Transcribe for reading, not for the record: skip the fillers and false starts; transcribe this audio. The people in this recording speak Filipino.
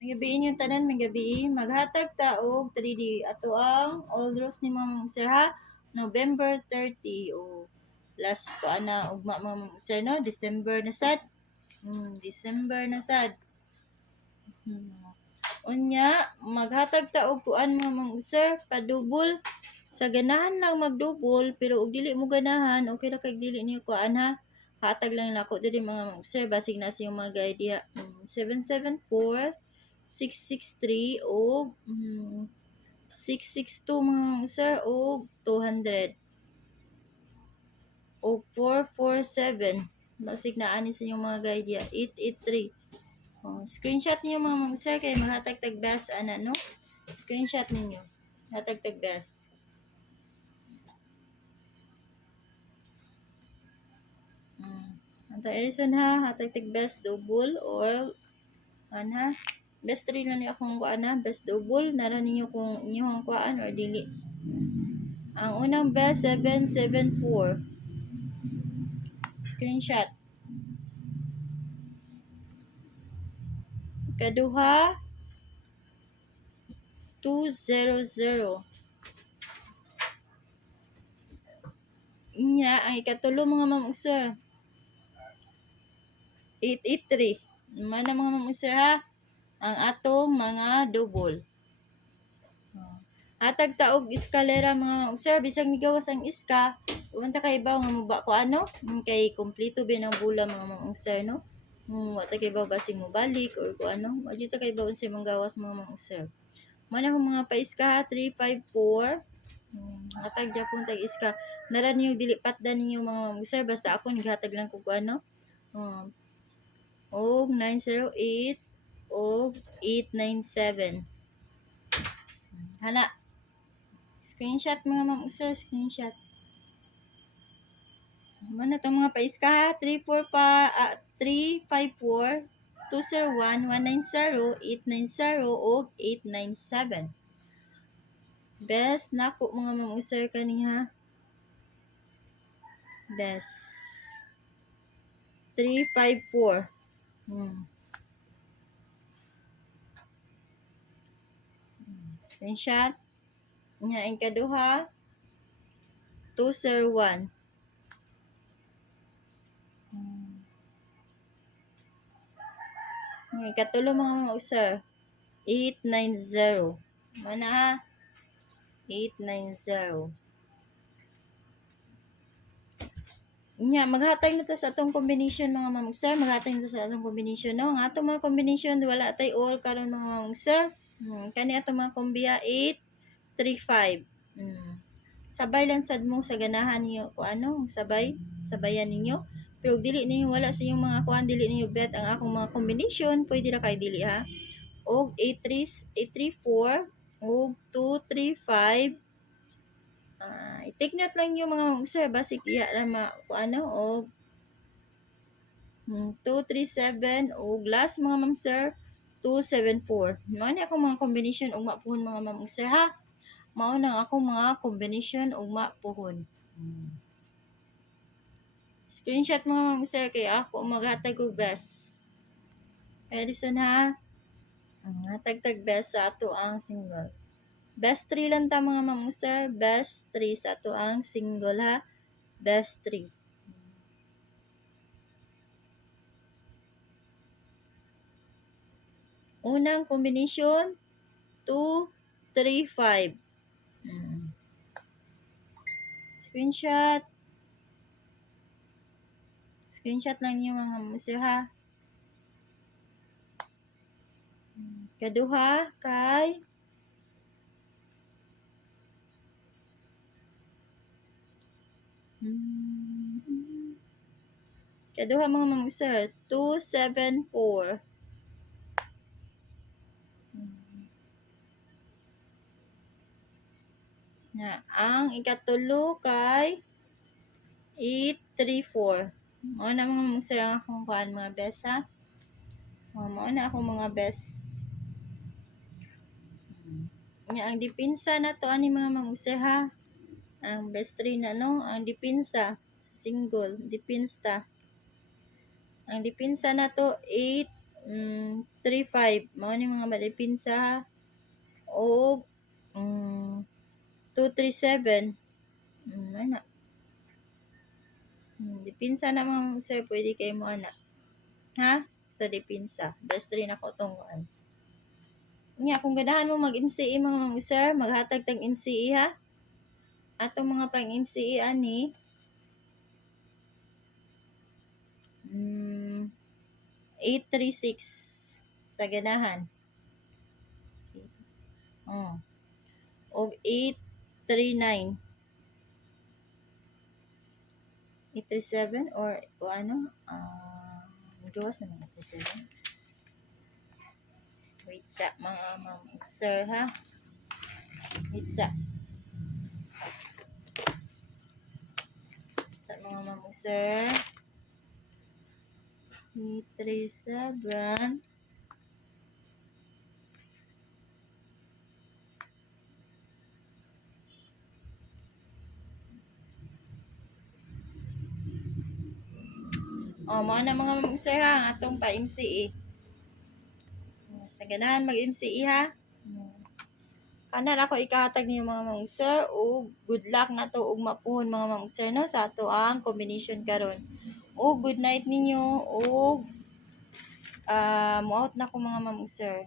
Magabiin yung tanan, magabi. Maghatag ta og 3D. Ato ang old rules ni Ma'am Sir ha. November 30 o last ko ana ugma Ma'am Sir no, December na sad. December na sad. Unya, maghatag ta og kuan Ma'am Sir, padubol. Sa ganahan lang magdubol, pero og dili mo ganahan, okay ra kay dili niyo kuan ha. Hatag lang nako diri mga Ma'am Sir, basig na sa yung mga guide diha. 774 663 o 662 mga sir o 200 o 447 basig na ani sa inyong mga guide ya 883 screenshot niyo mga sir kay maghatag tag best ana no screenshot ninyo hatag tag best Anta Edison ha hatag tag best double or ana best 3 na niyo akong kuan na best double nara ninyo kung inyong kuan or dili. Ang unang best 774 screenshot. Kaduha 200. Inya ang ikatulo mga ma'am sir 883. Mana mga ma'am sir ha ang atong mga double. Hatag taog eskalera mga sir bisag migawas ang iska unta kay baw nga muba ko ano kay kompleto ba ng bula mga ma'am sir no. Wata kay baw basig mo balik or ko ano wala ta kay baw sa manggawas mga ma'am sir. Mana ko mga paiska ha 354 hatag japon tag iska nara niyo dili patdan ninyo mga ma'am sir basta ako naghatag lang ko ano og 908 og 897 hala screenshot mga ma'am sir screenshot mana to mga paiska ha 354 201 190 890 og 897 best nako mga ma'am sir kani ha best 354 screenshot nya ang kaduha 201 nya katulo mga sir 890 mana ha 890 nya maghatag na ta sa atong combination mga mamang sir maghatag na ta sa atong combination no nga atong mga combination wala tay all karon mga mamang sir kani atong mga kombiya 835 sabay lang sad mo sa ganahan niyo ko ano sabayan ninyo pero dili ninyo wala sa inyong mga kuan dili ninyo bet ang akong mga combination pwede ra kay dili ha og 834 og 235 i-take note lang yung mga sir basic iya ra ko ano og 237 og last mga ma'am sir 274 mao ni akong mga combination ug mapuhon mga ma'am sir ha mao nang akong mga combination ug mapuhon screenshot mga ma'am sir kay ako maghatag og best Edison ha hatag tag best sa ato ang single best 3 lang ta mga ma'am sir best 3 sa ato ang single ha best 3 unang combination 2 3 5 screenshot lang niyo mga sir ha kaduha kay kaduha mga ma'am sir 274 na ang ikatulo kay 834 mao na mga ma'am sir ang akong kuan mga best ha mao na akong mga best nya ang dipinsa na to ani mga ma'am sir ha ang best 3 na no ang dipinsa single dipinsa ang dipinsa na to 8 3-5 mao ni mga madipinsa ha. O 2-3-7 ana. Dipinsa na mga ma'am sir, pwede kay mo ana. Ha? Sa dipinsa. Best 3 na ko tong kuan. Nya kung ganahan mo mag-MCE mga ma'am sir, maghatag tag MCE ha. Atong mga pang MCE ani 836 sa ganahan. Og 839. 837 or ano? Gawas na mga 837. Wait sa mga ma'am sir ha. Wait sa mga ma'am sir. 837 mao na mga ma'am sir ha, ang atong pa MCE. Sa ganahan mag MCE ha. Kanan ako ikahatag niyo mga ma'am sir, o good luck na to ug mapuhon mga ma'am sir no sa ato ang combination karon. O good night ninyo, o mo out na ko mga ma'am sir.